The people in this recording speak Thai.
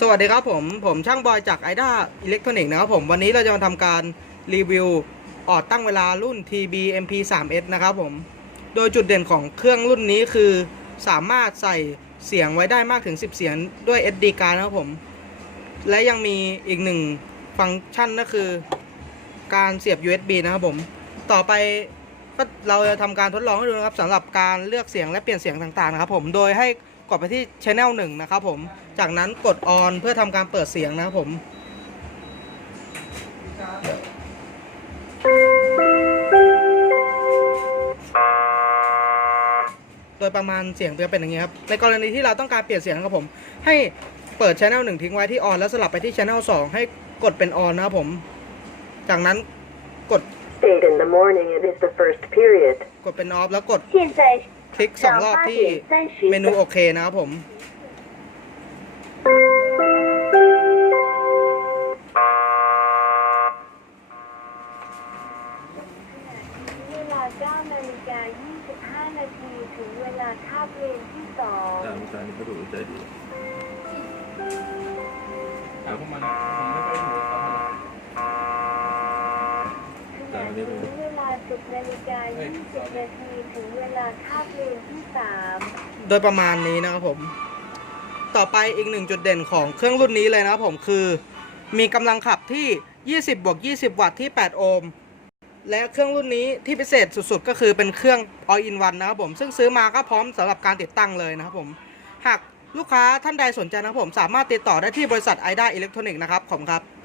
สวัสดีครับผม ผมช่างบอยจาก i d a Electronic นะครับผม วันนี้เราจะมาทำการรีวิวออดตั้งเวลารุ่น TB MP 3S นะครับผม โดยจุดเด่นของเครื่องรุ่นนี้คือ สามารถใส่เสียงไว้ได้มากถึง 10 เสียงด้วย SD card นะครับผม และยังมีอีกหนึ่งฟังก์ชันก็คือ การเสียบ USB นะครับผม ต่อไปก็เราจะทำการทดลองให้ดูนะครับสำหรับการเลือกเสียงและเปลี่ยนเสียงต่างๆนะครับผม โดยให้ กดไปที่ Channel 1 นะครับผม จากนั้นกด On เพื่อทำการเปิดเสียงนะครับผมโดยประมาณเสียงจะเป็นอย่างนี้ครับ ในกรณีที่เราต้องการเปลี่ยนเสียงนะครับผม ให้เปิด Channel 1 ทิ้งไว้ที่ On แล้วสลับไปที่ Channel 2 ให้กดเป็น On นะครับผม จากนั้นกด Eight in the morning, it is the first period. กดเป็น Off แล้วกด现在 คลิกสองรอบที่三十เมนูโอเคนะครับผมเวลา9นาฬิกา25 นาทีถึงเวลาคาบเรียนที่สองตามสารนี่ก็ดูใจดีถามพวกมันอะผมไม่ค่อยถูกเขาเท่าไหร่ขณะนี้เวลา 10นาฬิกา20นาทีถึงเวลาคาบเรียนที่สามโดยประมาณนี้นะครับผม ต่อไปอีกหนึ่งจุดเด่นของเครื่องรุ่นนี้เลยนะครับผมคือ มีกำลังขับที่ 20บวก20 วัตต์ที่ 8 โอห์มและเครื่องรุ่นนี้ที่พิเศษสุดๆ ก็คือเป็นเครื่อง all in one นะครับผม ซึ่งซื้อมาก็พร้อมสำหรับการติดตั้งเลยนะครับผม หากลูกค้าท่านใดสนใจนะครับผม สามารถติดต่อได้ที่บริษัท i d a Electronic นะครับ ขอบคุณครับ